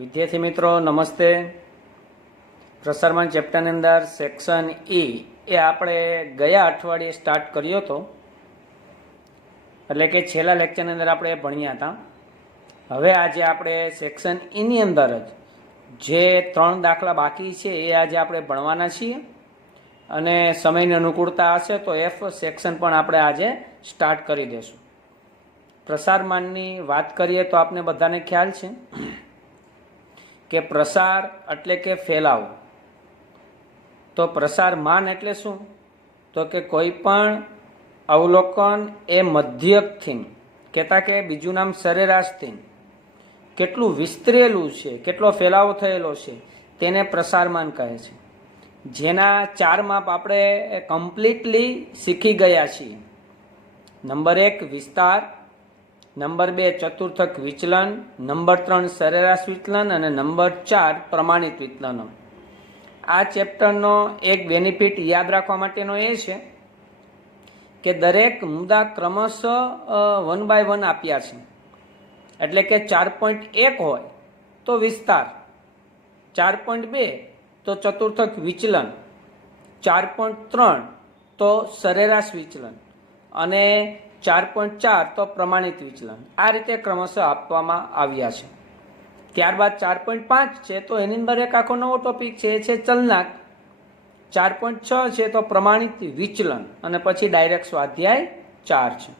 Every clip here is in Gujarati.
વિદ્યાર્થી મિત્રો નમસ્તે. પ્રસારમાં ચેપ્ટરની અંદર સેક્શન ઈ એ આપણે ગયા અઠવાડિયે સ્ટાર્ટ કર્યો હતો, એટલે કે છેલ્લા લેક્ચરની અંદર આપણે ભણ્યા હતા. હવે આજે આપણે સેક્શન ઈની અંદર જ જે 3 દાખલા બાકી છે એ આજે આપણે ભણવાના છીએ, અને સમયની અનુકૂળતા હશે તો એફ સેક્શન પણ આપણે આજે સ્ટાર્ટ કરી દઈશું. પ્રસારમાનની વાત કરીએ તો આપને બધાને ખ્યાલ છે કે પ્રસાર એટલે કે ફેલાવો. તો પ્રસારમાન એટલે શું? તો કે કોઈ પણ અવલોકન એ મધ્યકથી કહેતા કે બીજું નામ સરેરાશથી કેટલું વિસ્તરેલું છે, કેટલો ફેલાવો થયેલો છે તેને પ્રસારમાન કહે છે. જેના 4 માપ આપણે કમ્પ્લીટલી શીખી ગયા છીએ. નંબર 1 વિસ્તાર, નંબર 2 ચતુર્થક વિચલન, નંબર 3 સરેરાશ વિચલન અને નંબર 4 પ્રમાણિત વિચલનો. આ ચેપ્ટરનો એક બેનિફિટ યાદ રાખવા માટેનો એ છે કે દરેક મુદ્દા ક્રમશઃ 1 બાય 1 આપ્યા છે. એટલે કે 4.1 હોય તો વિસ્તાર, 4.2 તો ચતુર્થક વિચલન, 4.3 તો સરેરાશ વિચલન અને 4.4 તો પ્રમાણિત વિચલન. આ રીતે ક્રમશઃ આપવામાં આવ્યા છે. ત્યારબાદ 4.5 છે તો એની અંદર એક આખો નવો ટોપિક છે, એ છે ચલનાંક. 4.6 છે તો પ્રમાણિત વિચલન, અને પછી ડાયરેક્ટ સ્વાધ્યાય 4 છે.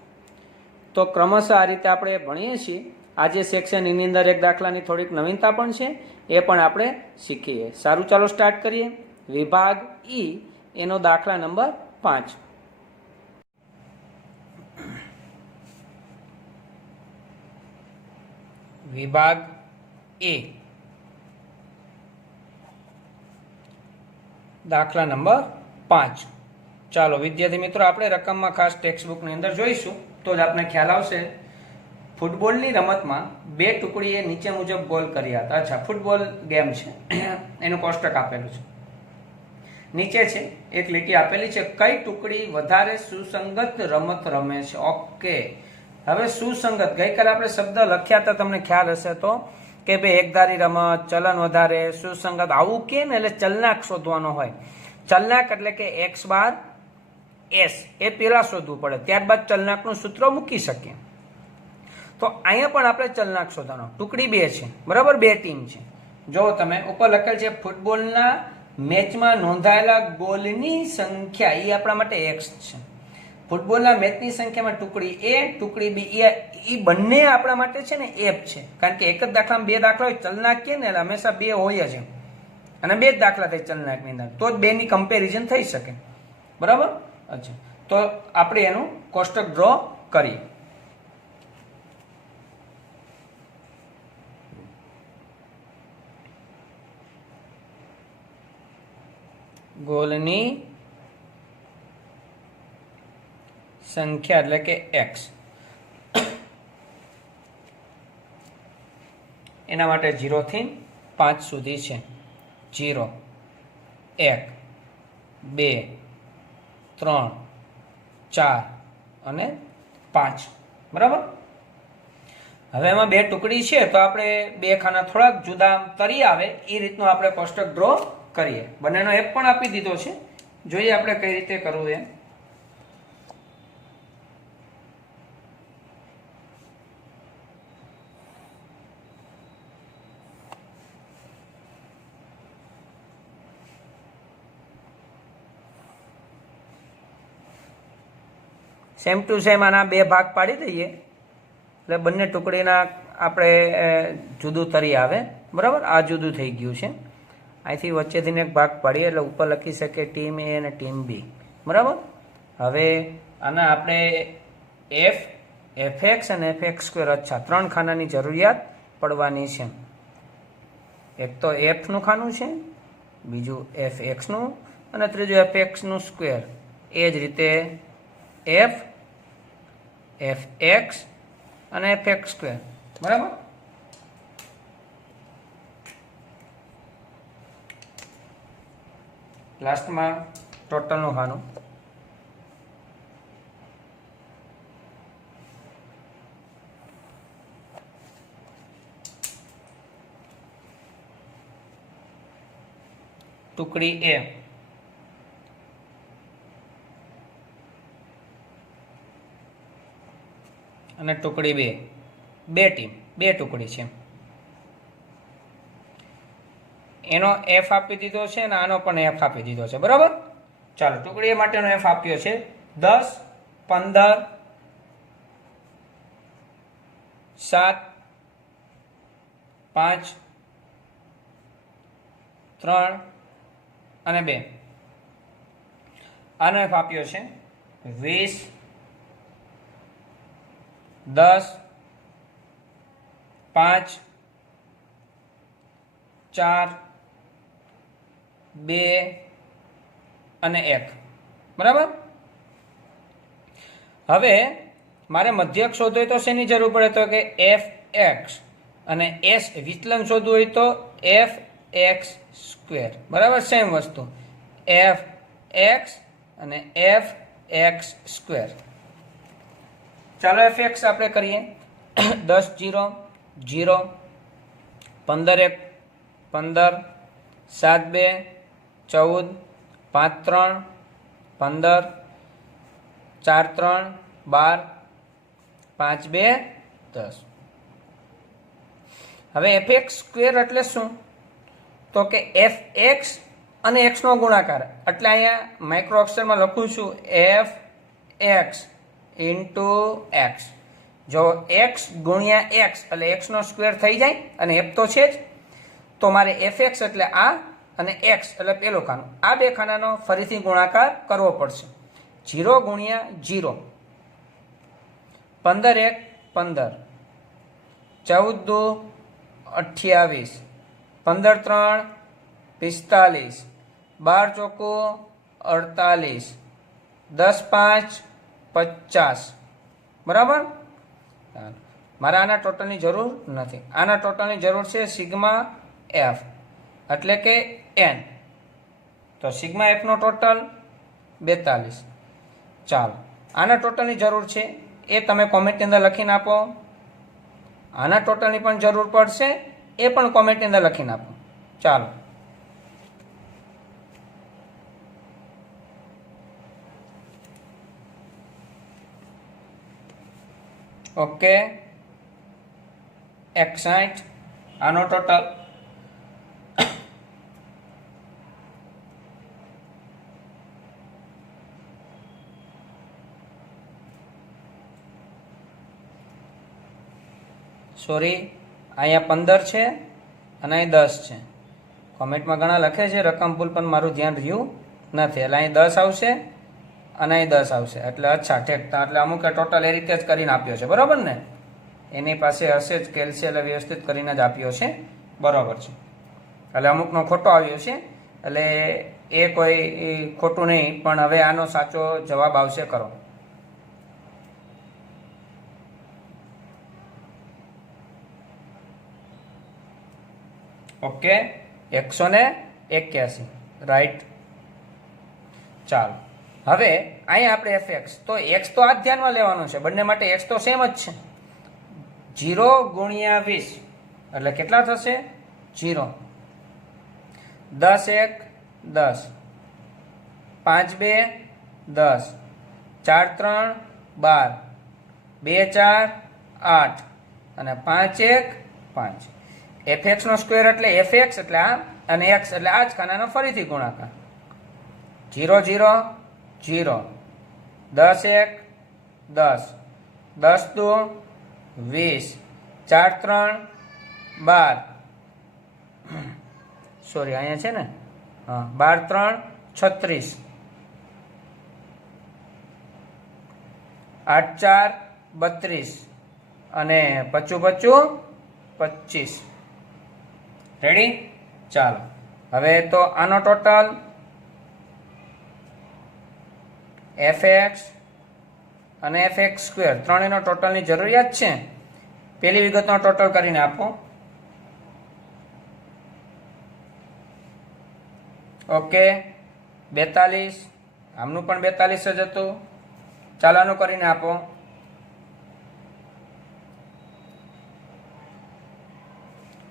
તો ક્રમશઃ આ રીતે આપણે ભણીએ છીએ. આજે સેક્શન એની અંદર એક દાખલાની થોડીક નવીનતા પણ છે, એ પણ આપણે શીખીએ. સારું, ચાલો સ્ટાર્ટ કરીએ. વિભાગ ઈ એનો દાખલા નંબર 5. વિભાગ એ દાખલા નંબર 5. ચાલો વિદ્યાર્થી મિત્રો, આપણે રકમમાં ખાસ ટેક્સ્ટ બુકની અંદર જોઈશું તો જ આપણે ખ્યાલ આવશે. ફૂટબોલની રમતમાં 2 ટુકડીએ નીચે મુજબ ગોલ કર્યા હતા. અચ્છા, ફૂટબોલ ગેમ છે, એનું કોષ્ટક આપેલું છે. નીચે છે એક લીટી આપેલી છે, કઈ ટુકડી વધારે સુસંગત રમત રમે છે. ઓકે, હવે સુસંગત, ગઈકાલે આપણે શબ્દ લખ્યા હતા, તમને ખ્યાલ હશે તો, કે ભાઈ એકધારી રમત, ચલન વધારે, સુસંગત, આવું કે ને એટલે ચલનાંક શોધવાનો હોય. ચલનાંક એટલે કે એક્સ બાર એસ એ પેલા શોધવું પડે, ત્યારબાદ ચલનાંકનું સૂત્ર મૂકી શકીએ. તો અહીંયા પણ આપણે ચલનાંક શોધવાનો. ટુકડી 2 છે, બરાબર, 2 ટીમ છે. જો તમે ઉપર લખેલ છે ફૂટબોલના મેચમાં નોંધાયેલા ગોલની સંખ્યા, એ આપણા માટે એક્સ છે. ફૂટબોલના મેચની સંખ્યામાં ટુકડી એ, ટુકડી બી, એ બંને આપણા માટે છે ને એફ છે. કારણ કે એક જ દાખલામાં 2 દાખલા હોય, ચલનાંક કે ને એટલે હંમેશા 2 હોય જ, અને 2 જ દાખલા થાય ચલનાંકની અંદર, તો જ 2ની કમ્પેરિઝન થઈ શકે, બરાબર. અચ્છા, તો આપણે એનું કોષ્ટક ડ્રો કરીએ. ગોલની સંખ્યા એટલે કે એક્સ, એના માટે 0 થી 5 સુધી છે. 0, 1, 2, 3, 4 અને 5, બરાબર. હવે એમાં 2 ટુકડી છે તો આપણે 2 ખાના થોડાક જુદા તરી આવે એ રીતનું આપણે કોષ્ટક ડ્રો કરીએ. બંનેનો એપ પણ આપી દીધો છે, જોઈએ આપણે કઈ રીતે કરવું એમ. સેમ ટુ સેમ આના 2 ભાગ પાડી દઈએ એટલે બંને ટુકડીના આપણે જુદું તરી આવે, બરાબર. આ જુદું થઈ ગયું છે. અહીંથી વચ્ચેથી એક ભાગ પાડીએ એટલે ઉપર લખી શકીએ ટીમ એ અને ટીમ બી, બરાબર. હવે આના આપણે એફ, એફએક્સ અને એફએક્સ સ્ક્વેર, અચ્છા, 3 ખાનાની જરૂરિયાત પડવાની છે. એક તો એફનું ખાનું છે, બીજું એફએક્સનું, અને ત્રીજું એફએક્સનું સ્ક્વેર. એ જ રીતે એફ, એફએક્સ અને એફએક્સ સ્ક્વેર, બરાબર. લાસ્ટમાં ટોટલનું ખાનું. ટુકડી એ અને ટુકડી બે ટીમ, બે ટુકડી છે. એનો એફ આપી દીધો છે અને આનો પણ એફ આપી દીધો છે. બરાબર. ચાલો, ટુકડી માટેનો એફ આપ્યો છે 10, 15, 7, 5, 3 અને 2. આનો એફ આપ્યો છે 20, 10, 5, 4, 2 અને 1. બરાબર. હવે મારે મધ્યક શોધવું હોય તો શેની જરૂર પડે? તો કે એફ એક્સ અને એસ વિચલન શોધવું હોય તો એફ એક્સ સ્ક્વેર. બરાબર. સેમ વસ્તુ, એફ એક્સ અને એફ એક્સ સ્ક્વેર. ચાલો એફ એક્સ આપણે કરીએ. 10 0 0, 15 1 15, 7 2 14, 5 3 15, 4 3 12, 5 2 10. હવે એફ એક્સ સ્ક્વેર એટલે શું? તો કે એફ એક્સ અને એક્સ નો ગુણાકાર. એટલે અહીંયા માઇક્રો અક્ષરમાં લખું છું એફ એક્સ ઇન્ટુ એક્સ. જો એક્સ ગુણ્યા એક્સ એટલે એક્સ નો સ્ક્વેર થઈ જાય અને એફ તો છે જ, તો મારે એફ એક્સ એટલે આ અને એક્સ એટલે પેલું ખાનું, આ બે ખાનાનો ફરીથી ગુણાકાર કરવો પડશે. 0 ગુણ્યા 0, 15 1 15, 14 2 28, 15 3 45, 12 ચોકુ 48, 10 5 50. બરાબર. મારે આના ટોટલની જરૂર નથી. આના ટોટલની જરૂર છે સિગ્મા એફ એટલે કે એન. તો સિગ્મા એફ નો ટોટલ 42. ચાલો, આના ટોટલની જરૂર છે એ તમે કોમેન્ટની અંદર લખીને આપો. આના ટોટલની પણ જરૂર પડશે, એ પણ કોમેન્ટની અંદર લખીને આપો. ચાલો, ઓકે. 61 આનો ટોટલ. સોરી, અહીંયા 15 છે અને અહીં 10 છે. કોમેન્ટમાં ઘણા લખે છે રકમ ભૂલ, પણ મારું ધ્યાન રહ્યું નથી. એટલે અહીં 10 આવશે અને અહીં 10 આવશે. એટલે અચ્છા ઠીક. એટલે અમુક ટોટલ એ રીતે જ કરીને આપ્યો છે. બરાબર ને? એની પાસે હશે જ કેલ્સી, એટલે વ્યવસ્થિત કરીને જ આપ્યો છે. બરાબર છે. એટલે અમુકનો ખોટો આવ્યો છે, એટલે એ કોઈ ખોટું નહીં, પણ હવે આનો સાચો જવાબ આવશે. કરો. ઓકે, 181. રાઈટ. ચાલો, હવે અહીંયા આપણે એફ એક્સ, તો એક્સ તો આ જ ધ્યાનમાં લેવાનો છે. બંને માટે એક્સ તો સેમ જ છે. 0 ગુણ્યા 20 એટલે કેટલા થશે? 0. 10 1 10, 5 2 10, 4 3 12, 2 4 8 અને 5 1 5. એફ એક્સ નો સ્ક્વેર એટલે એફ એક્સ એટલે આ અને એક્સ એટલે આ જ ખાનાનો ફરીથી ગુણાકાર. 0 0 0, 10 1 10, 10 2 20, 4 3 12, સોરી અહીંયા છે ને, હા, 12 3 36, 8 4 32 અને 55 55 25. રેડી? ચાલો, હવે તો આનો ટોટલ એફ એક્સ અને એફ એક્સ સ્ક્વેર ત્રણેયનો ટોટલની જરૂરિયાત છે. પેલી વિગતનો ટોટલ કરીને આપો. ઓકે, 42. આમનું પણ 42 જ હતું. ચાલો આનું કરીને આપો.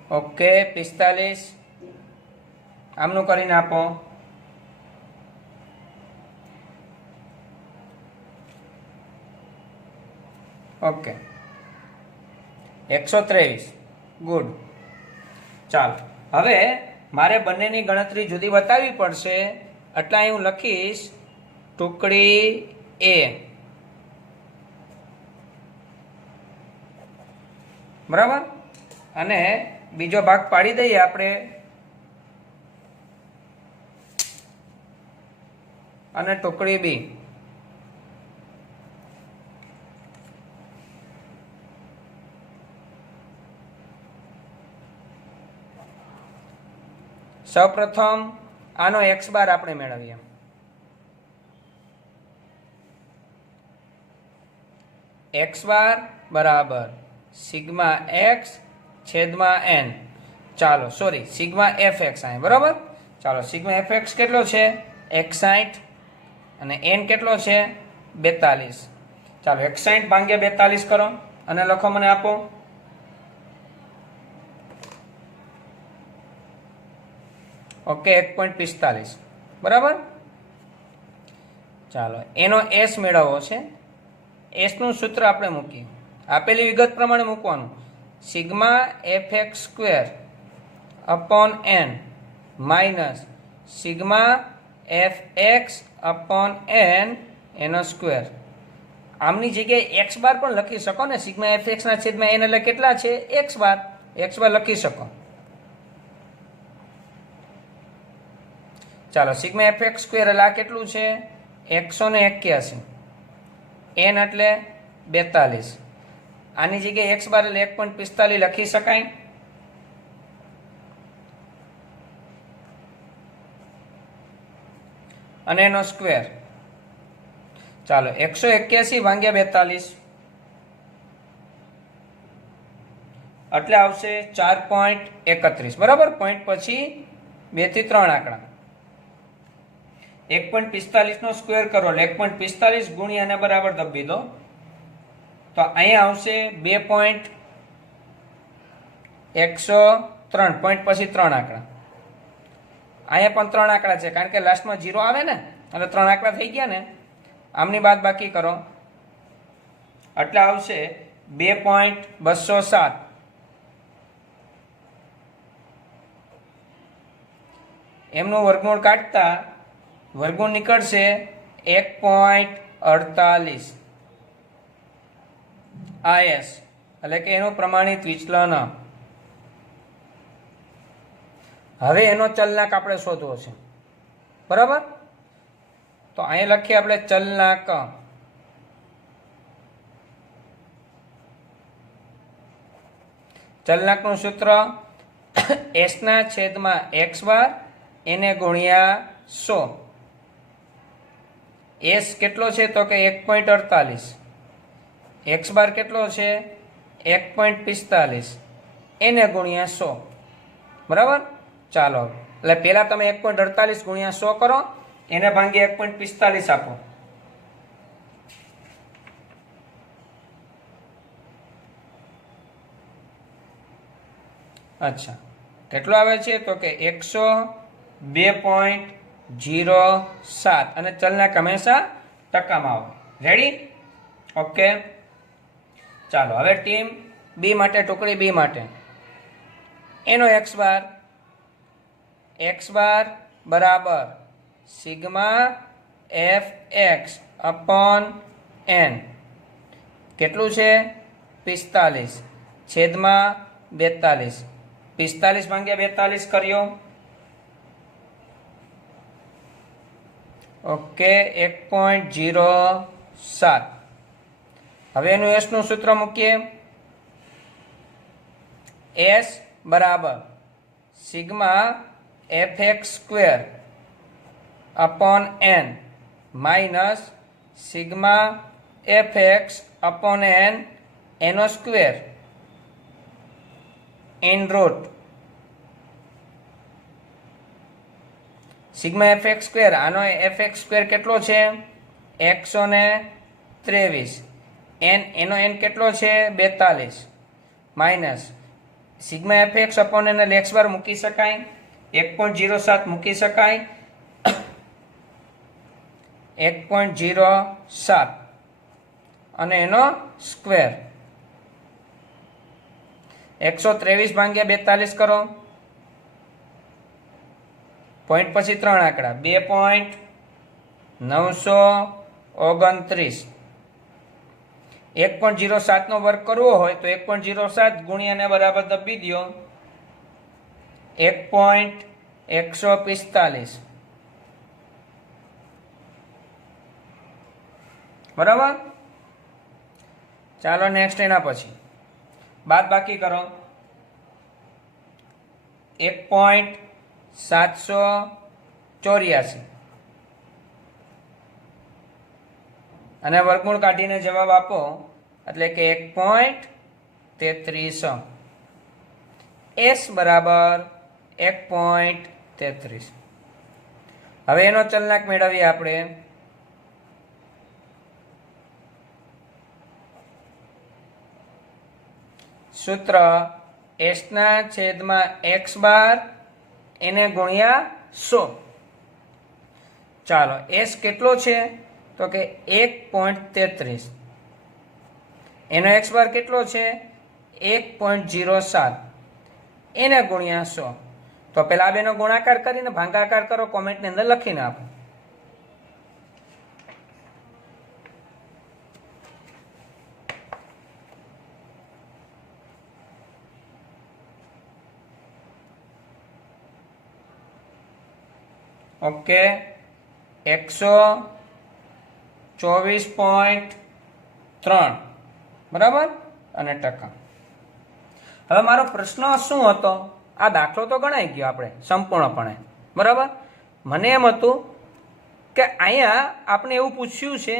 ઓકે, 45. આમનું કરીને આપો. ઓકે 123. ગુડ. ચાલો હવે મારે બંનેની ગણતરી જુદી બતાવવી પડશે એટલે અહીં હું લખીશ ટુકડી એ બરાબર અને બીજો ભાગ પાડી દઈએ આપણે અને ટુકડી બી. સૌપ્રથમ આનો x બાર આપણે મેળવીએ. x બાર બરાબર સિગ્મા x છેદમાં n. ચાલો સોરી સિગ્મા fx અહીં બરાબર. ચાલો સિગ્મા fx કેટલો છે 61 અને n કેટલો છે 42. ચાલો 61 ભાગ્યા 42 કરો અને લખો મને આપો. ઓકે 1.45 બરાબર. ચાલો એનો s મેળવવો છે. s નું સૂત્ર આપણે મૂકીએ આપેલી વિગત પ્રમાણે મૂકવાનું. Sigma fx square upon n minus sigma fx upon n એનો સ્ક્વેર. આમની જગ્યાએ x બાર પણ લખી શકો ને. સિગ્મા fx ના છેદમાં n એટલે કેટલા છે x બાર લખી શકો. ચાલો સિગ્મા fx સ્ક્વેર એટલે આ કેટલું છે 181. n એટલે 42. આની જગ્યાએ x બાર એટલે 1.45 લખી શકાય. અને એનો સ્ક્વેર. ચાલો 181 ભાગ્યા 42 એટલે આવશે 4.31 બરાબર. પોઈન્ટ પછી 2 થી 3 આંકડા. 1.45 નો સ્ક્વેર કરો એટલે 1.45 ગુણ્યા એને બરાબર દબી દો તો અહીંયા આવશે 2.103 પોઈન્ટ પછી 3 આંકડા. અહીંયા પણ 3 આંકડા છે કારણ કે લાસ્ટમાં 0 આવે ને એટલે 3 આંકડા થઈ ગયા ને. આમની બાદ બાકી કરો એટલે આવશે 2.207. એમનું વર્ગમૂળ કાઢતા વર્ગમૂળ નીકળશે 1.48 IS એટલે કે એનું પ્રમાણિત વિચલન. હવે એનો ચલનાંક આપણે શોધવો છે બરાબર. તો અહીં લખીએ આપણે ચલનાંક. ચલનાંકનું સૂત્ર s ના છેદમાં x બાર એને ગુણ્યા 100. s કેટલો છે તો કે 1.48. x બાર કેટલો છે 1.45 એને ગુણ્યા 100 બરાબર. ચાલો એટલે પહેલા તમે 1.48 ગુણ્યા 100 કરો એને ભાંગી 1.45 આપો. અચ્છા કેટલો આવે છે તો કે 102.07 અને ચલનાંક હંમેશા ટકામાં આવે. રેડી? ઓકે ચાલો હવે ટીમ બી માટે ટુકડી બી માટે એનો x બાર બરાબર સિગ્મા fx અપોન n કેટલું છે 45 છેદમાં 42. 45 ભાગ્યા 42 કર્યો. ઓકે 1.07. હવે એનું s નું સૂત્ર મૂકીએ. s બરાબર sigma fx square upon n minus sigma fx upon n એનો square in root sigma fx square. આનો fx સ્ક્વેર કેટલો છે 123. એનો n કેટલો છે 42 minus sigma fx upon n એટલે x બાર મૂકી શકાય. 1.07 મૂકી શકાય. 1.07 અને એનો સ્ક્વેર 123 ભાગ્યા 42 કરો. પોઈન્ટ પછી 3 આંકડા 2.929. 1.07 નો વર્ગ કરવો હોય તો 1.07 ગુણ્યાને બરાબર દબી દો 1.145. બરાબર. ચાલો નેક્સ્ટ એના પછી બાદ બાકી કરો. 1.784 અને વર્ગમૂળ કાઢીને જવાબ આપો એટલે કે 1.33. s બરાબર 1.33. હવે એનો ચલનાક મેળવીએ આપણે. સૂત્ર s ના છેદમાં x બાર એને ગુણ્યા 100. ચાલો s કેટલો છે તો કે 1.33. એનો x બાર કેટલો છે 1.07 એને ગુણ્યા 100. તો પેલા આ બેનો ગુણાકાર કરીને ભાગાકાર કરો, કોમેન્ટની અંદર લખીને આપો. ઓકે 124.3 બરાબર અને ટકા. હવે મારો પ્રશ્ન શું હતો? આ દાખલો તો ગણાઈ ગયો આપણે સંપૂર્ણપણે બરાબર. મને એમ હતું કે અહીંયા આપણે એવું પૂછ્યું છે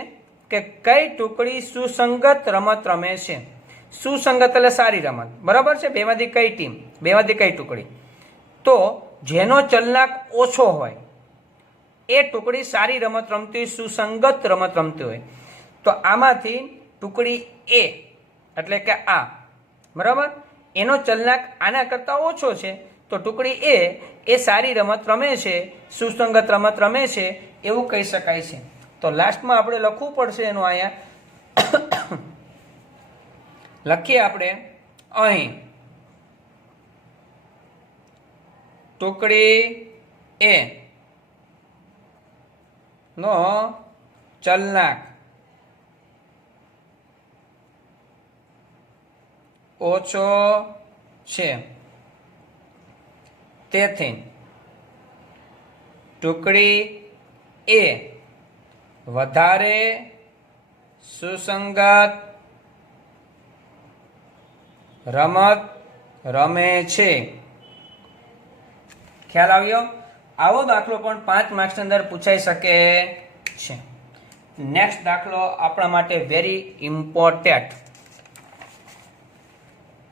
કે કઈ ટુકડી સુસંગત રમત રમે છે. સુસંગત એટલે સારી રમત બરાબર છે. બેમાંથી કઈ ટીમ, બેમાંથી કઈ ટુકડી. તો જેનો ચલનાક ઓછો હોય એ ટુકડી સારી રમત રમતી હોય, સુસંગત રમત રમતી હોય. તો આમાંથી ટુકડી એ એટલે કે આ બરાબર એનો ચલનાક આના કરતા ઓછો છે. તો ટુકડી એ સારી રમત રમે છે, સુસંગત રમત રમે છે એવું કહી શકાય છે. તો લાસ્ટમાં આપણે લખવું પડશે એનું. અહીંયા લખીએ આપણે અહીં ટુકડી એ નો ચલનાક ઓછો છે, તેથી ટુકડી એ વધારે સુસંગત રમત રમે છે. ખ્યાલ આવ્યો? આવો દાખલો પણ 5 માર્ક્સની અંદર પૂછાઈ શકે છે. નેક્સ્ટ દાખલો આપણા માટે વેરી ઇમ્પોર્ટન્ટ.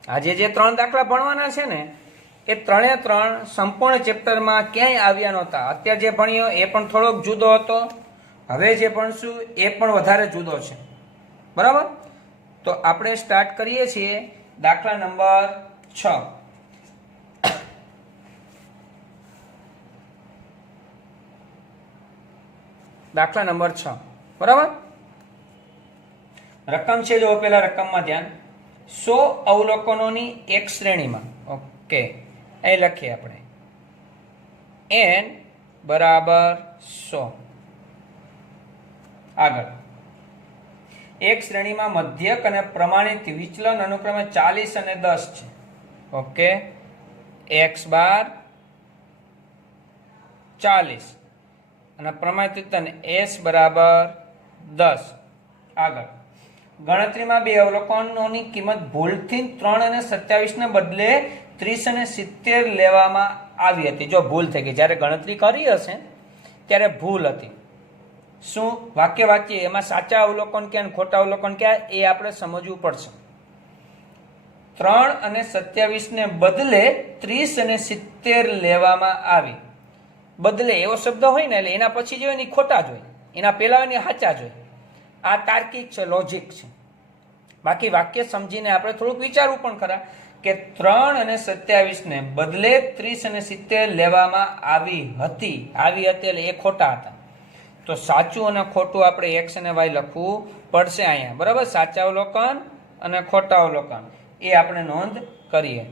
આજે જે 3 દાખલા ભણવાના છે ને એ 3 સંપૂર્ણ ચેપ્ટરમાં ક્યાંય આવ્યા નહોતા. અત્યારે જે ભણ્યો એ પણ થોડોક જુદો હતો, હવે જે ભણશું એ પણ વધારે જુદો છે બરાબર. તો આપણે સ્ટાર્ટ કરીએ છીએ દાખલા નંબર 6. દાખલા નંબર 6 બરાબર. રકમ છે જો પેલા રકમમાં ધ્યાન. 100 અવલોકનોની એક શ્રેણીમાં. ઓકે અહીં લખીએ આપણે n બરાબર 100. આગળ એક શ્રેણીમાં મધ્યક અને પ્રમાણિત વિચલન અનુક્રમે 40 અને 10 છે. ઓકે x બાર 40 અને પ્રમાણિત વિચલન s બરાબર 10. આગળ ગણતરીમાં બે અવલોકનોની કિંમત ભૂલથી 3 અને 27 ને બદલે 30 અને 70 લેવામાં આવી હતી. જો ભૂલ થઈ ગઈ, જ્યારે ગણતરી કરી હશે ત્યારે ભૂલ હતી. શું વાક્ય વાંચીએ એમાં સાચા અવલોકન ક્યાં ખોટા અવલોકન ક્યાં એ આપણે સમજવું પડશે. 3 અને 27 ને બદલે 30 અને 70 લેવામાં આવી. બદલે એવો શબ્દ હોય ને એટલે એના પછી જોઈએ ને ખોટા જ હોય, એના પહેલા હોય ને સાચા જ હોય. આ તાર્કિક છે, લોજિક છે. બાકી વાક્ય સમજીને આપણે થોડુંક વિચારવું પણ ખરા. કે 3 અને 27 ને બદલે 30 અને 70 લેવામાં આવી હતી એટલે એ ખોટા હતા. તો સાચું અને ખોટું આપણે એક્સ અને વાય લખવું પડશે અહીંયા. બરાબર, સાચા અવલોકન અને ખોટા અવલોકન એ આપણે નોંધ કરીએ.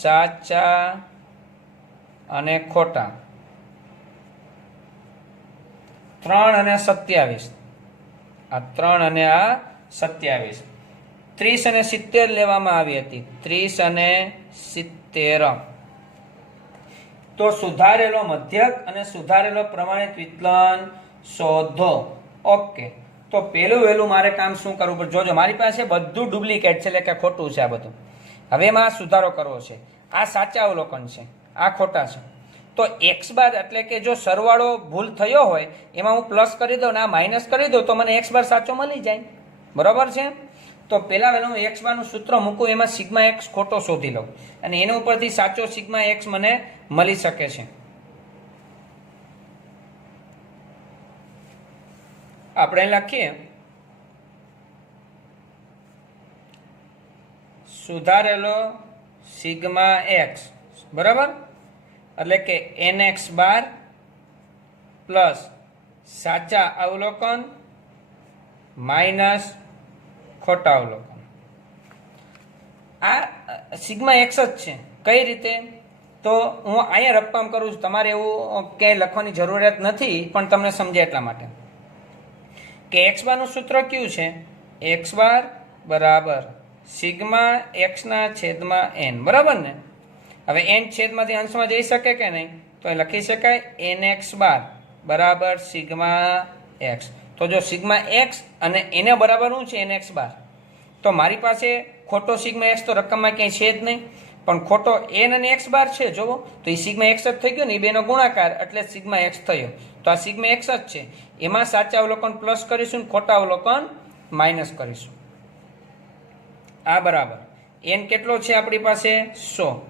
સાચા અને ખોટા 3 અને 27. આ 3 અને આ 27. 30 અને 70 લેવામાં આવી હતી. 30 અને 70. તો સુધારેલો મધ્યક અને સુધારેલો પ્રમાણિત વિચલન શોધો. ઓકે, તો પહેલું મારે કામ શું કરવું પડે? જોજો, મારી પાસે બધું ડુપ્લિકેટ છે, એટલે કે ખોટું છે આ બધું. હવે એમાં સુધારો કરવો છે. આ સાચા અવલોકન છે, આ ખોટા છે. તો એક્સ બાર એટલે કે જો સરવાળો ભૂલ થયો હોય એમાં હું પ્લસ કરી દઉં ને આ માઇનસ કરી દઉં તો મને એક્સ બાર સાચો મળી જાય. બરાબર છે? તો પહેલા હું એક્સ બારનું સૂત્ર મૂકું, એમાં સિગ્મા એક્સ ખોટો શોધી લઉં અને એના ઉપરથી સાચો સિગ્મા એક્સ મને મળી શકે છે. આપણે લખીએ સુધારેલો સિગ્મા એક્સ બરાબર, એટલે કે nx બાર પ્લસ સાચા અવલોકન માઇનસ ખોટા અવલોકન. આ સિગ્મા એક્સ જ છે. કઈ રીતે? તો હું અહીંયા રકમ કરું છું, તમારે એવું ક્યાંય લખવાની જરૂરિયાત નથી, પણ તમને સમજે એટલા માટે કે એક્સ બારનું સૂત્ર કયું છે? એક્સ બાર બરાબર સિગ્મા એક્સ ના છેદમાં n. બરાબર ને? હવે n છેદમાંથી અંશમાં જઈ શકે કે નહીં? તો એ લખી શકાય nx બાર બરાબર સિગ્મા એક્સ. તો જો સિગ્મા એક્સ અને એને બરાબર શું છે? nx બાર. તો મારી પાસે ખોટો સિગ્મા એક્સ તો રકમમાં ક્યાંય છે જ નહીં, પણ ખોટો n અને x બાર છે. જોવો તો એ સિગ્મા એક્સ જ થઈ ગયો ને, એ બેનો ગુણાકાર એટલે સિગ્મા એક્સ થયો. તો આ સિગ્મા એક્સ જ છે. એમાં સાચા અવલોકન પ્લસ કરીશું, ખોટા અવલોકન માઇનસ કરીશું. આ બરાબર n કેટલો છે આપણી પાસે? 100.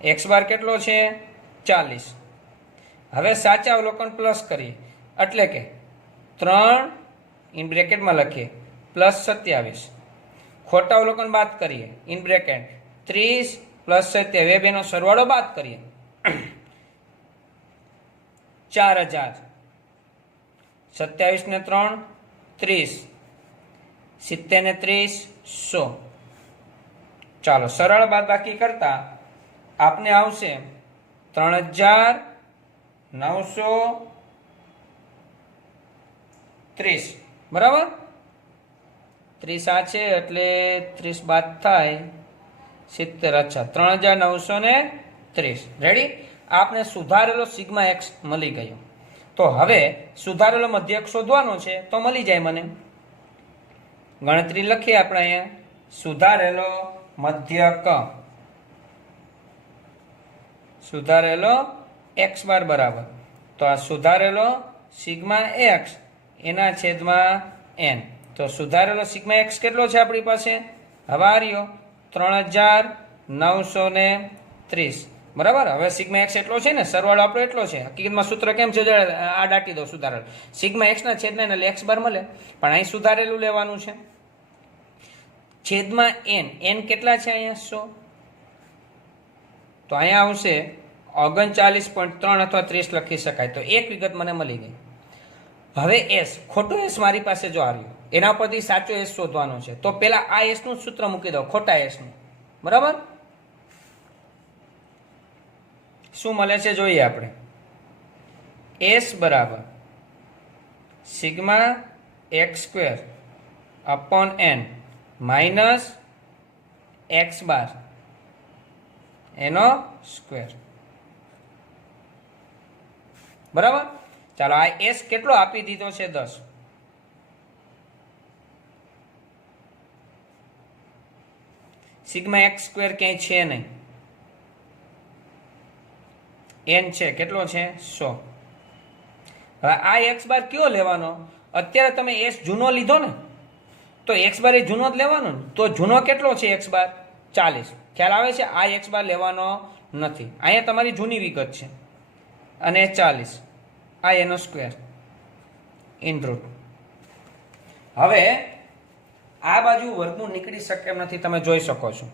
એક્સ બાર કેટલો છે? 40. હવે સાચા અવલોકન પ્લસ કરીએ એટલે કે 3 ઇન બ્રેકેટમાં લખીએ પ્લસ 27. ખોટા અવલોકન બાદ કરીએ ઇન બ્રેકેટ 30 પ્લસ 27. બેનો સરવાળો બાદ કરીએ 4000. 27 ને 3 30. 70 ને 30 100. ચાલો સરળ બાદબાકી કરતા આપને આવશે 3930. બરાબર? 30 આ છે એટલે 30 બાદ થાય 70. અચ્છા, 3930. રેડી? આપને સુધારેલો સિગ્મા એક્સ મળી ગયો. તો હવે સુધારેલો મધ્યક શોધવાનો છે, તો મળી જાય મને. ગણતરી લખીએ આપણે અહીંયા. સુધારેલો મધ્યક, સુધારેલો એક્સ બાર બરાબર, તો આ સુધારેલો સિગ્મા એક્સ એના છેદમાં n. તો સુધારેલો સિગ્મા એક્સ કેટલો છે આપણી પાસે? હવે આ રહ્યો 3930. બરાબર? હવે સિગ્મા એક્સ એટલો છે ને, સરવાળો આપણો એટલો છે. હકીકતમાં સૂત્ર કેમ છે? આ દાટી દો સુધારેલો સિગ્મા એક્સ ના છેદમાં એટલે એક્સ બાર મળે, પણ અહીં સુધારેલું લેવાનું છે. છેદમાં n કેટલા છે અહીંયા? 100. તો અહીંયા આવશે 39.3 અથવા 30 લખી શકાય. તો એક વિગત મને મળી ગઈ. હવે એસ, ખોટો એસ મારી પાસે જો આવ્યો, એના પરથી સાચો એસ શોધવાનો છે. તો પેલા આ એસ નું સૂત્ર મૂકી દો, ખોટા એસ નું. બરાબર? શું મળે છે જોઈએ આપણે. એસ બરાબર sigma x square upon n minus x bar એનો સ્ક્વેર. બરાબર? ચાલો આ એસ કેટલો આપી દીધો છે? 10. સિગ્મા એક્સ સ્ક્વેર ક્યાંય છે નહીં, n છે. કેટલો છે? 100. હવે આ એક્સ બાર કયો લેવાનો? અત્યારે તમે એસ જૂનો લીધો ને, તો એક્સ બાર એ જૂનો જ લેવાનો ને. તો જૂનો કેટલો છે એક્સ બાર? 40. ખ્યાલ આવે છે? આ એક્સ બાર લેવાનો નથી. અહીંયા તમારી જૂની વિગત છે. અને 40 આ એનો સ્ક્વેર ઇન રૂટ. હવે આ બાજુ વર્ગમૂળ નીકળી શકે એમ નથી, તમે જોઈ શકો છો.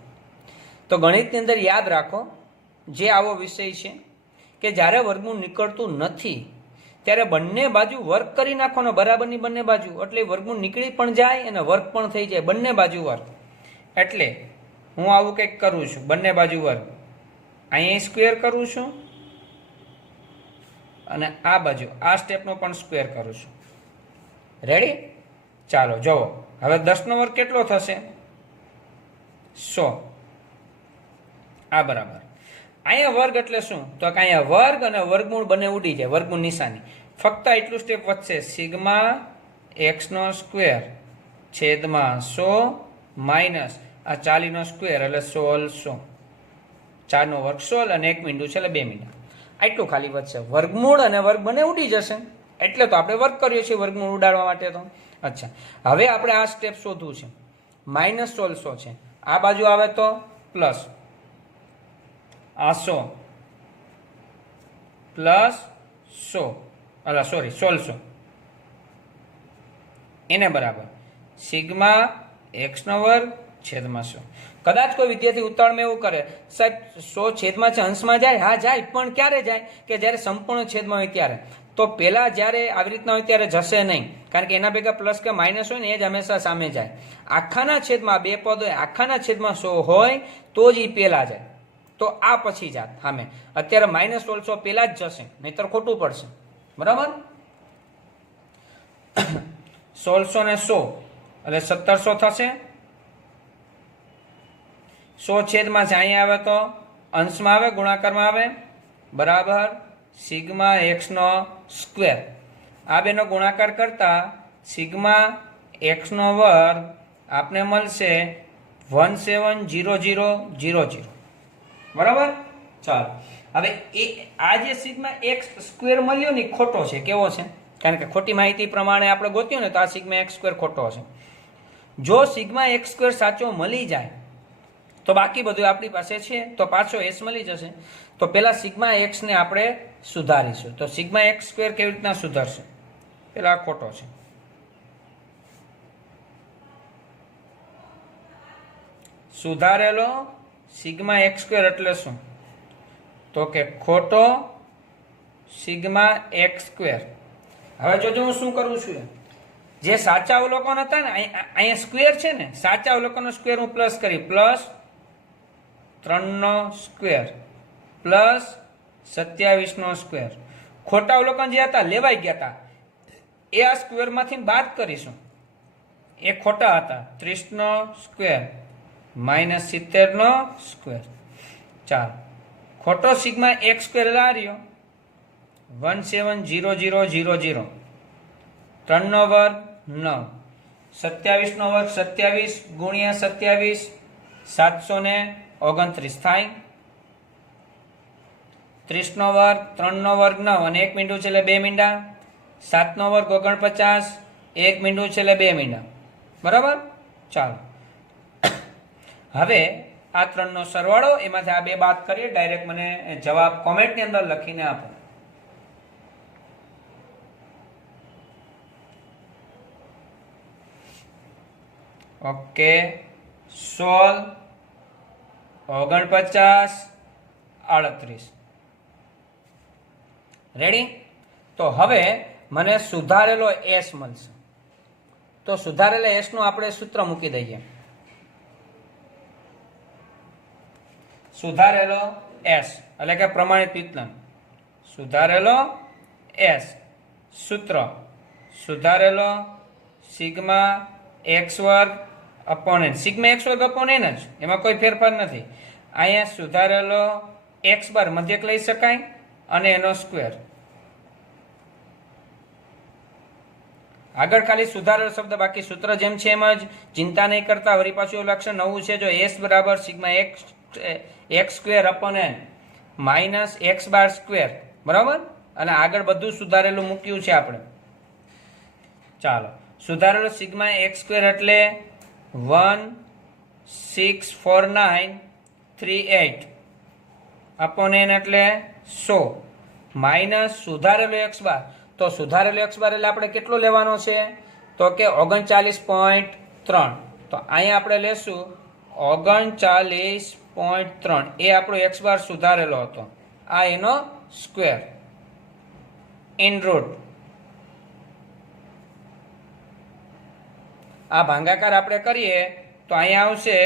તો ગણિતની અંદર યાદ રાખો, જે આવો વિષય છે કે જ્યારે વર્ગમૂળ નીકળતું નથી ત્યારે બંને બાજુ વર્ગ કરી નાખવાનો, બરાબરની બંને બાજુ, એટલે વર્ગમૂળ નીકળી પણ જાય અને વર્ગ પણ થઈ જાય, બંને બાજુ વર્ગ. એટલે હું આવું કંઈક કરું છું, બંને બાજુ વર્ગ, અહીંયા સ્ક્વેર કરું છું અને આ બાજુ આ સ્ટેપનો પણ સ્ક્વેર કરું છું. રેડી? ચાલો જુઓ, હવે 10નો વર્ગ કેટલો થશે? 100. આ બરાબર. અહીંયા વર્ગ એટલે શું? તો કે અહીંયા વર્ગ અને વર્ગમૂળ બંને ઉડી જાય, વર્ગમૂળ નિશાની. ફક્ત એટલું સ્ટેપ વધશે, સિગ્મા એક્સનો સ્ક્વેર છેદમાં 100 માઇનસ આ 40નો સ્ક્વેર એટલે 1600. 4નો વર્ગ 16 અને 1 મીંડું છે એટલે 2 મીંડા. આટલું ખાલી વધશે. વર્ગમૂળ અને વર્ગ બંને ઉડી જશે, એટલે તો આપણે વર્ગ કર્યો છે વર્ગમૂળ ઉડાડવા માટે. તો અચ્છા, હવે આપણે આ સ્ટેપ શોધવું છે. માઇનસ 1600 છે, આ બાજુ આવે તો પ્લસ આ 100 પ્લસ 1600 એને બરાબર સિગ્મા એક્સનો વર્ગ છેદમાં 100. કદાચ કોઈ વિદ્યાર્થી ઉતાવળમાં એવું કરે, સાહેબ 100 છેદમાં છે અંશમાં જાય? હા જાય, પણ ક્યારે જાય? કે જ્યારે સંપૂર્ણ છેદમાં હોય ત્યારે. તો પહેલા જ્યારે આવી રીતના હોય ત્યારે જશે નહીં, કારણ કે એના ભેગા પ્લસ કે માઇનસ હોય ને એ જ હંમેશા સામે જાય. આખાના છેદમાં બે પદ હોય, આખાના છેદમાં 100 હોય તો જ એ પહેલા જાય, તો આ પછી જાત સામે. અત્યારે માઇનસ 1600 પહેલા જ જશે, નહીતર ખોટું પડશે. બરાબર? 1600 ને 100 એટલે 1700 થશે. 100 છેદમાં છે, અહીંયા આવે તો અંશમાં આવે, ગુણાકારમાં આવે, બરાબર સિગ્મા એક્સનો સ્ક્વેર. આ બેનો ગુણાકાર કરતા સિગ્મા એક્સનો વર્ગ આપને મળશે 170000. બરાબર? ચાલો, હવે આ જે સિગ્મા એક્સ સ્ક્વેર મળ્યો ને ખોટો છે. કેવો છે? કારણ કે ખોટી માહિતી પ્રમાણે આપણે ગોત્યો ને તો આ સિગ્મા એક્સ સ્ક્વેર ખોટો છે. જો સિગ્મા એક્સ સ્ક્વેર સાચો મળી જાય તો બાકી બધું આપણી પાસે છે, તો પાછો એસ મળી જશે. તો પેલા સિગ્મા એક્સ ને આપણે સુધારીશું. તો સિગ્મા એક્સ સ્ક્વેર કેવી રીતના સુધારશે? પેલા ખોટો છે, સુધારેલો સિગ્મા એક્સ સ્ક્વેર એટલે શું? તો કે ખોટો સિગ્મા એક્સ સ્ક્વેર. હવે જોજો હું શું કરું છું, જે સાચા અવલોકન હતા ને અહીંયા સ્ક્વેર છે ને, સાચા અવલોકનનો સ્ક્વેર હું પ્લસ કરી, પ્લસ 3નો સ્ક્વેર પ્લસ 27નો સ્ક્વેર. ખોટા અવલોકન જે હતા લેવાઈ ગયા હતા એ આ સ્ક્વેરમાંથી બાદ કરીશું. એ ખોટા હતા, 30નો સ્ક્વેર માઇનસ 70નો સ્ક્વેર. ચાલો, ખોટો સિગ્મા એક્સ સ્ક્વેર આ રહ્યો 170000. 3નો વર્ગ 9, 27નો વર્ગ 27 ગુણ્યા 27 729 થાય. 30નો વર્ગ 3નો વર્ગ 9 અને 1 મીંડું છે એટલે 2 મીંડા. 7નો વર્ગ 49, 1 મીંડું છે એટલે 2 મીંડા. બરાબર? ચાલો, હવે આ 3નો સરવાળો, એમાંથી આ બે બાદ કરીએ. ડાયરેક્ટ મને જવાબ કોમેન્ટની અંદર લખીને આપો. ઓકે, 16 49 38. રેડી? તો હવે મને સુધારેલો એસ મળશે. તો સુધારેલા એસ નું આપણે સૂત્ર મૂકી દઈએ. સુધારેલો એસ એટલે કે પ્રમાણિત વિચલન. સુધારેલો એસ સૂત્ર સુધારેલો સિગ્મા એક્સ વર્ગ અપોન એન. સિગ્મા એક્સ વર્ગ અપોન એન જ, એમાં કોઈ ફેરફાર નથી. અહીંયા સુધારેલો એક્સ બાર મધ્યક લઈ શકાય અને એનો સ્ક્વેર. આગળ ખાલી સુધારેલો શબ્દ, બાકી સૂત્ર જેમ છે એમ જ, ચિંતા નહીં કરતા. વળી પાછું એવું લક્ષણ નવું છે, જો એસ બરાબર sigma x square upon n minus x bar square. બરાબર? અને આગળ બધું સુધારેલું મૂક્યું છે આપણે. ચાલો, સુધારેલો સિગ્મા એક્સ સ્ક્વેર એટલે 164938 અપોન એન એટલે 100 માઇનસ સુધારેલો એક્સ બાર. તો સુધારેલો એક્સ બાર એટલે આપણે કેટલો લેવાનો છે? તો કે 39.3. તો અહીંયા આપણે લેશું 39.3 એ આપણો x બાર સુધારેલો હતો, આ એનો સ્ક્વેર ઇન રૂટ. આ ભાગાકાર આપણે કરીએ તો અહીંયા આવશે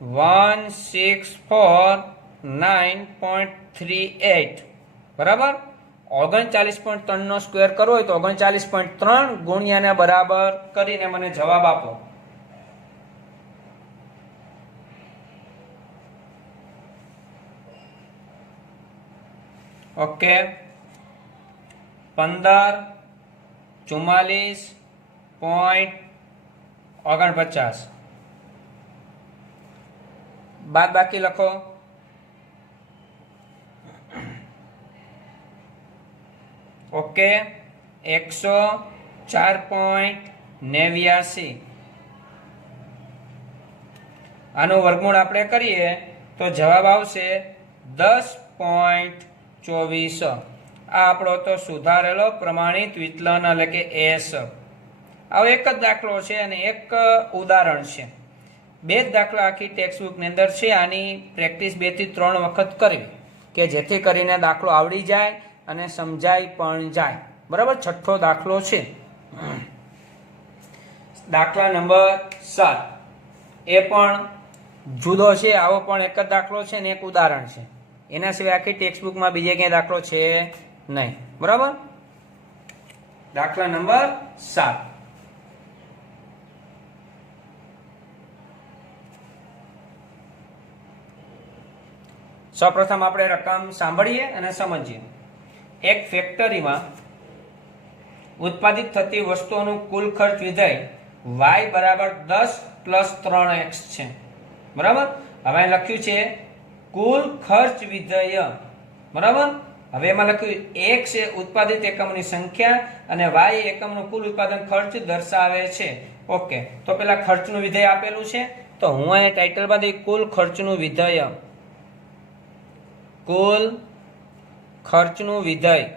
1649.38 બરાબર. 39.3 નો સ્ક્વેર કરવો હોય તો 39.3 ગુણ્યાને બરાબર કરીને મને જવાબ આપો. ઓકે, 1544.49 બાદ બાકી લખો. ઓકે, 104.89. આનું વર્ગમૂળ આપણે કરીએ તો જવાબ આવશે 10.24. આ આપણો તો સુધારેલો પ્રમાણિત વિચલન એટલે કે એસ. આવો એક જ દાખલો છે અને એક ઉદાહરણ છે. બે જ દાખલા આખી ટેક્સ્ટબુકની અંદર છે. આની પ્રેક્ટિસ 2 થી 3 વખત કરવી કે જેથી કરીને દાખલો આવડી જાય અને સમજાય પણ જાય. બરાબર. છઠ્ઠો દાખલો છે દાખલા નંબર 7. એ પણ જુદો છે, આવો પણ એક જ દાખલો છે ને એક ઉદાહરણ છે. એના સિવાય આખી ટેક્સ્ટબુકમાં બીજે ક્યાંય દાખલો છે નહીં. બરાબર. દાખલા નંબર 7. સૌપ્રથમ આપણે રકમ સાંભળીએ અને સમજીએ. એક ફેક્ટરીમાં ઉત્પાદિત થતી વસ્તુઓનું કુલ ખર્ચ વિધેય y બરાબર 10 પ્લસ 3x છે. બરાબર. હવે લખ્યું છે કુલ ખર્ચ વિધેય. બરાબર. હવે એમાં લખ્યું x એ ઉત્પાદિત એકમોની સંખ્યા અને y એકમનું કુલ ઉત્પાદન ખર્ચ દર્શાવે છે. ઓકે, તો પેલા ખર્ચનું વિધેય આપેલું છે તો હું અહીં ટાઇટલ બાદ કુલ ખર્ચનું વિધેય, કુલ ખર્ચનું વિધેય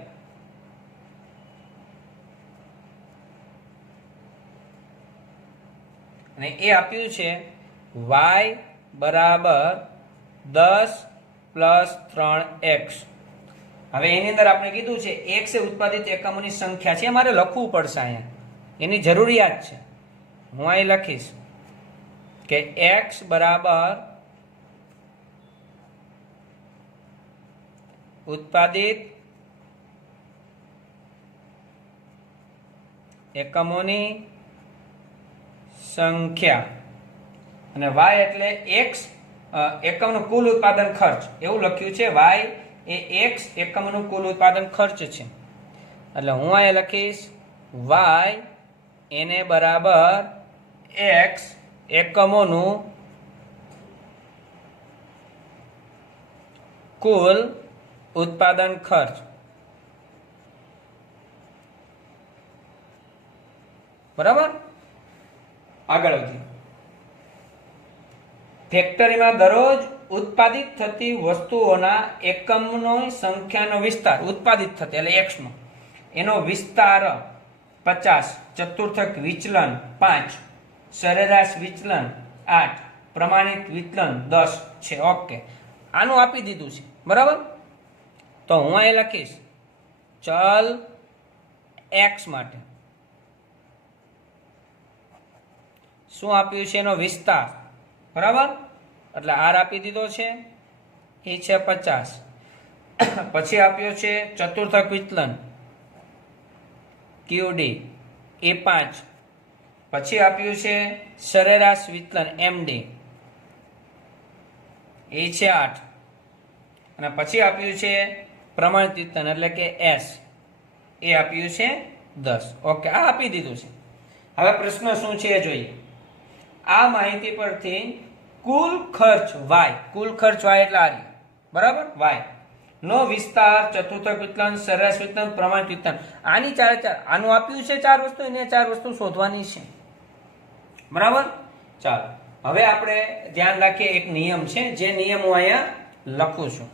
અને એ આપ્યું છે y બરાબર 10 પ્લસ 3x. હવે એની અંદર આપણે કીધું છે x એ ઉત્પાદિત એકમોની સંખ્યા છે. મારે લખવું પડશે અહીંયા, એની જરૂરિયાત છે. હું અહીં લખીશ કે x બરાબર ઉત્પાદિત એકમોની સંખ્યા અને y એટલે x એકમનું કુલ ઉત્પાદન ખર્ચ. એવું લખ્યું છે y એ x એકમનું કુલ ઉત્પાદન ખર્ચ છે. એટલે હું અહીં લખીશ y એને બરાબર x એકમોનું કુલ ઉત્પાદન ખર્ચ. બરાબર. આગળ વધીએ. ફેક્ટરીમાં દરરોજ ઉત્પાદિત થતી વસ્તુઓના એકમનો સંખ્યાનો વિસ્તાર, ઉત્પાદિત થતી એટલે x નો, એનો વિસ્તાર 50, ચતુર્થક વિચલન 5, સરેરાશ વિચલન 8, પ્રમાણિત વિચલન 10 છે. ઓકે, આનું આપી દીધું છે. બરાબર. તો હું અહીં લખીશ ચલ x માટે શું આપ્યું છે? એનો વિસ્તાર. બરાબર. એટલે r આપી દીધો છે, એ છે 50. પછી આપ્યો છે ચતુર્થક વિચલન QD એ 5. પછી આપ્યું છે સરેરાશ વિચલન MD એ છે 8 અને પછી આપ્યું છે પ્રમાણિત વિચલન એટલે કે S એ આપ્યું છે 10. ઓકે, આ આપી દીધું છે. હવે પ્રશ્ન શું છે એ જોઈએ. આ માહિતી પરથી કુલ ખર્ચ y, કુલ ખર્ચ y એટલે આ બરાબર y નો વિસ્તાર, ચતુર્થક વિચલન, સરેરાશ વિચલન, પ્રમાણિત વિચલન, આની ચાર આનું આપ્યું છે 4 વસ્તુ, એને 4 વસ્તુ શોધવાની છે. બરાબર. ચાલો હવે આપણે ધ્યાન રાખીએ. એક નિયમ છે જે નિયમ હું અહીંયા લખું છું.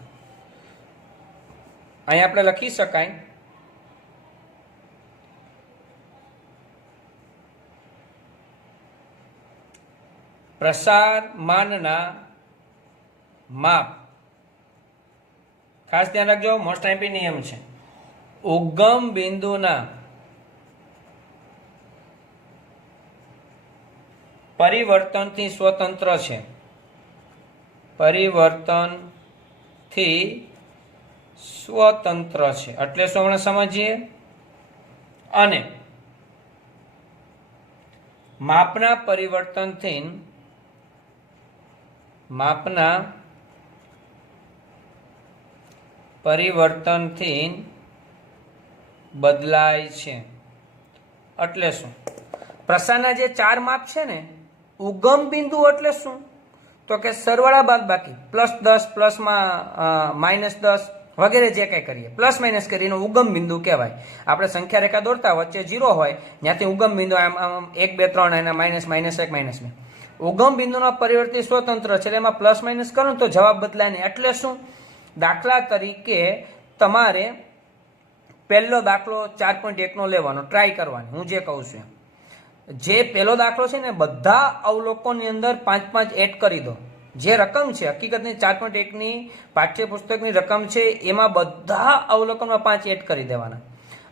અહીંયા આપણે લખી શકાય પ્રસારમાનના માપ, ખાસ ધ્યાન રાખજો, મોસ્ટ આઈપી નિયમ છે, ઉગમ બિંદુના પરિવર્તનથી સ્વતંત્ર છે, પરિવર્તનથી સ્વતંત્ર છે એટલે શું આપણે સમજીએ, અને માપના પરિવર્તનથી બદલાય છે એટલે શું? પ્રસારના જે 4 માપ છે ને, ઉગમ બિંદુ એટલે શું? તો કે સરવાળા બાદબાકી, +10 પ્લસમાં -10 વગેરે જે કંઈ કરીએ, પ્લસ માઇનસ કરીને ઉગમ બિંદુ કહેવાય. આપણે સંખ્યા રેખા દોરતા વચ્ચે 0 હોય, ત્યાંથી ઉગમ બિંદુ આમ 1 2 3 એના -1 -2. ઉગમ બિંદુનો પરિવર્તિત સ્વતંત્ર છે એટલે એમાં પ્લસ માઇનસ કરો તો જવાબ બદલાય નહીં. એટલે શું? દાખલા તરીકે તમારે પહેલો દાખલો 4.1 નો લેવાનો, ટ્રાય કરવાની. હું જે કહું છું જે પહેલો દાખલો છે ને, બધા અવલોકનની અંદર 5 એડ કરી દો. જે રકમ છે હકીકતની 4.1ની પાઠ્યપુસ્તકની રકમ છે એમાં બધા અવલોકનમાં 5 એડ કરી દેવાના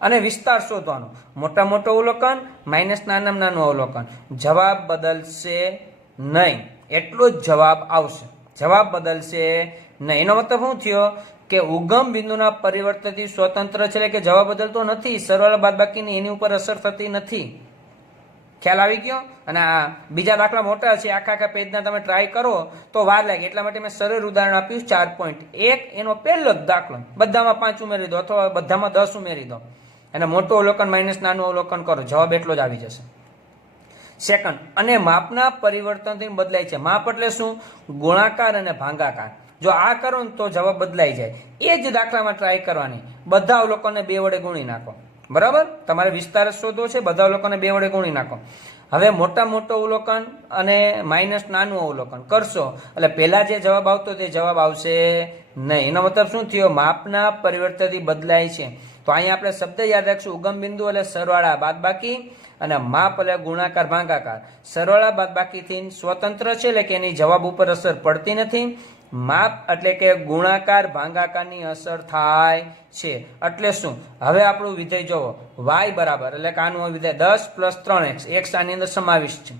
અને વિસ્તાર શોધવાનો. મોટા મોટો અવલોકન માઇનસ નાનામાં નાનું અવલોકન. જવાબ બદલશે નહીં, એટલો જ જવાબ આવશે, જવાબ બદલશે નહીં. એનો મતલબ શું થયો કે ઉગમ બિંદુના પરિવર્તનથી સ્વતંત્ર છે એટલે કે જવાબ બદલતો નથી, સરવાળા બાદબાકીની એની ઉપર અસર થતી નથી. ખ્યાલ આવી ગયો? અને આ બીજા દાખલા મોટા છે, આખા પેજના તમે ટ્રાય કરો તો વાર લાગે, એટલા માટે મેં સરળ ઉદાહરણ આપ્યું 4.1. એનો પહેલો જ દાખલો, બધામાં 5 ઉમેરી દો અથવા બધામાં 10 ઉમેરી દો અને મોટું અવલોકન માઇનસ નાનું અવલોકન કરો, જવાબ એટલો જ આવી જશે. સેકન્ડ, અને માપના પરિવર્તનથી બદલાય છે. માપ એટલે શું? ગુણાકાર અને ભાગાકાર. જો આ કરો ને તો જવાબ બદલાઈ જાય. એ જ દાખલામાં ટ્રાય કરવાની, બધા અવલોકનને 2 વડે ગુણી નાખો. બરાબર? તમારે વિસ્તાર શોધવો છે, બધા અવલોકનને 2 વડે ગુણી નાખો. હવે મોટા મોટો અવલોકન અને માઇનસ નાનું અવલોકન કરશો એટલે પહેલા જે જવાબ આવતો તે જવાબ આવશે નહીં. એનો મતલબ શું થયો? માપના પરિવર્તનથી બદલાય છે. તો અહીંયા આપણે શબ્દ યાદ રાખશું, ઉગમ બિંદુ એટલે સરવાળા બાદબાકી અને માપ એટલે ગુણાકાર ભાગાકાર. સરવાળા બાદબાકીથી સ્વતંત્ર છે એટલે કે એની જવાબ ઉપર અસર પડતી નથી. માપ એટલે કે ગુણાકાર ભાગાકારની અસર થાય છે. એટલે શું? હવે આપણું વિધેય જોવો, y બરાબર એટલે કે આનું વિધેય 10 + 3x, x આની અંદર સમાવિષ્ટ છે.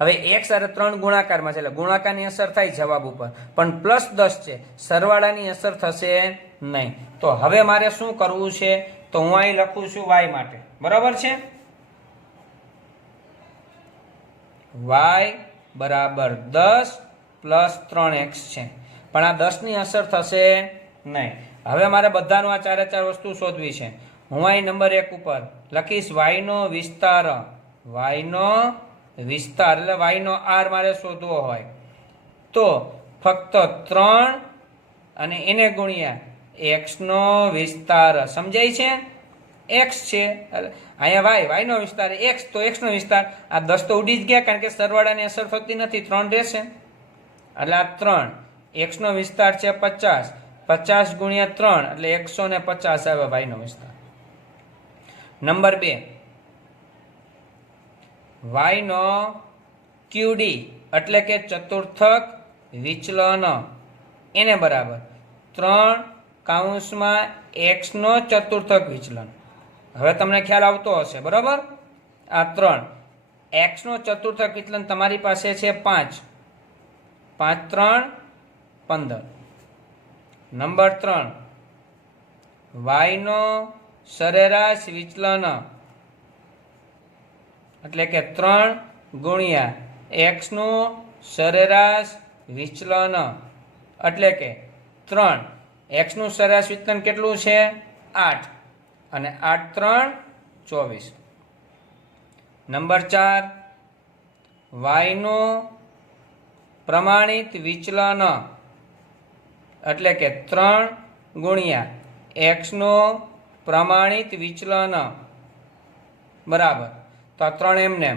હવે x અને 3 ગુણાકારમાં છે એટલે ગુણાકારની અસર થાય જવાબ ઉપર, પણ +10 છે, સરવાળાની અસર થશે નહીં. તો હવે મારે શું કરવું છે? તો હું અહીં લખું છું y માટે, બરાબર છે? y બરાબર 10 + 3x છે, પણ આ 10 ની અસર થશે નહીં. હવે મારે બધાનું આ 4 વસ્તુ શોધવી છે. હું અહીં નંબર 1 ઉપર લખીશ y નો વિસ્તાર, y નો વિસ્તાર એટલે y નો r મારે શોધવો હોય તો ફક્ત 3 અને એને ગુણ્યા x નો વિસ્તાર. સમજાય છે? x છે અહીંયા y નો વિસ્તાર, x તો x નો વિસ્તાર. આ 10 તો ઉડી જ ગયા કારણ કે સરવાળાની અસર થતી નથી, 3 રહેશે એટલે આ 3. x નો વિસ્તાર છે 50, 50 ગુણ્યા 3 એટલે 150 આવે y નો વિસ્તાર. નંબર 2, y નો QD એટલે કે ચતુર્થક વિચલન એને બરાબર 3 કૌંસમાં x નો ચતુર્થક વિચલન. હવે તમને ખ્યાલ આવતો હશે, બરાબર? આ 3 x નો ચતુર્થક વિચલન તમારી પાસે છે 5, 5 3 15. નંબર 3, y નો સરેરાશ વિચલન એટલે કે 3 ગુણ્યા x નું સરેરાશ વિચલન એટલે કે 3. x નું સરેરાશ વિચલન કેટલું છે? 8 અને 8 3 24. નંબર 4, y નું પ્રમાણિત વિચલન એટલે કે 3 ગુણ્યા x નું પ્રમાણિત વિચલન બરાબર. તો આ 3 એમને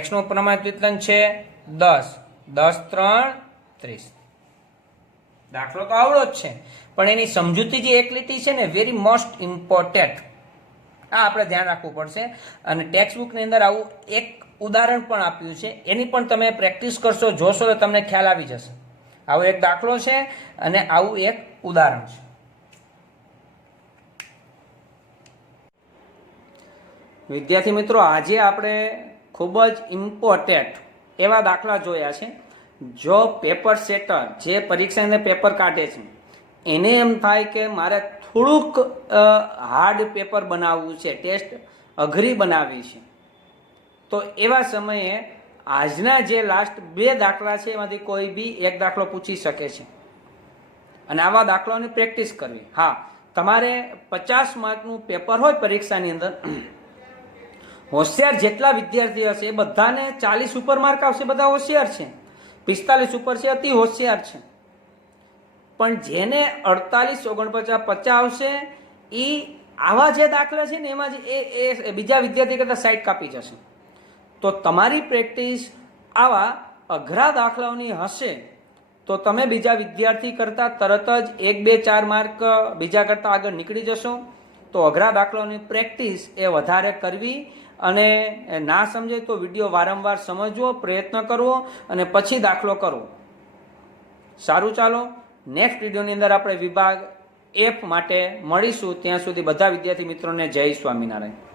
x નું પ્રમાણિત વિચલન છે 10, 10 3 30. દાખલો તો આવડો જ છે, પણ એની સમજૂતી જે એક લીટી છે ને, વેરી મોસ્ટ ઇમ્પોર્ટન્ટ, આ આપણે ધ્યાન રાખવું પડશે. અને ટેક્સ્ટ બુકની અંદર આવું એક ઉદાહરણ પણ આપ્યું છે, એની પણ તમે પ્રેક્ટિસ કરશો, જોશો તો તમને ખ્યાલ આવી જશે. આવો એક દાખલો છે અને આવું એક ઉદાહરણ છે. વિદ્યાર્થી મિત્રો, આજે આપણે ખૂબ જ ઇમ્પોર્ટન્ટ એવા દાખલા જોયા છે. જો પેપર સેટર જે પરીક્ષાની અંદર પેપર કાઢે છે એને એમ થાય કે મારે થોડુંક હાર્ડ પેપર બનાવવું છે, ટેસ્ટ અઘરી બનાવી છે, તો એવા સમયે આજના જે લાસ્ટ 2 દાખલા છે એમાંથી કોઈ બી એક દાખલો પૂછી શકે છે અને આવા દાખલાઓની પ્રેક્ટિસ કરવી. હા, તમારે 50 માર્કનું પેપર હોય પરીક્ષાની અંદર, હોશિયાર જેટલા વિદ્યાર્થી હશે એ બધાને 40 ઉપર માર્ક આવશે, બધા હોશિયાર છે. 45 ઉપર છે, અતિ હોશિયાર છે. પણ જેને 48, 49, 50 આવશે એ આવા જે દાખલા છે ને એમાં જ એ બીજા વિદ્યાર્થી કરતાં સાઈડ કાપી જશે. તો તમારી પ્રેક્ટિસ આવા અઘરા દાખલાઓની હશે તો તમે બીજા વિદ્યાર્થી કરતાં તરત જ 1, 2, 4 માર્ક બીજા કરતાં આગળ નીકળી જશો. તો અઘરા દાખલાઓની પ્રેક્ટિસ એ વધારે કરવી અને ના સમજે તો વિડીયો વારંવાર સમજવો, પ્રયત્ન કરવો અને પછી દાખલો કરવો. સારું, ચાલો નેક્સ્ટ વિડીયોની અંદર આપણે વિભાગ F માટે મળીશું. ત્યાં સુધી બધા વિદ્યાર્થી મિત્રોને જય સ્વામિનારાયણ.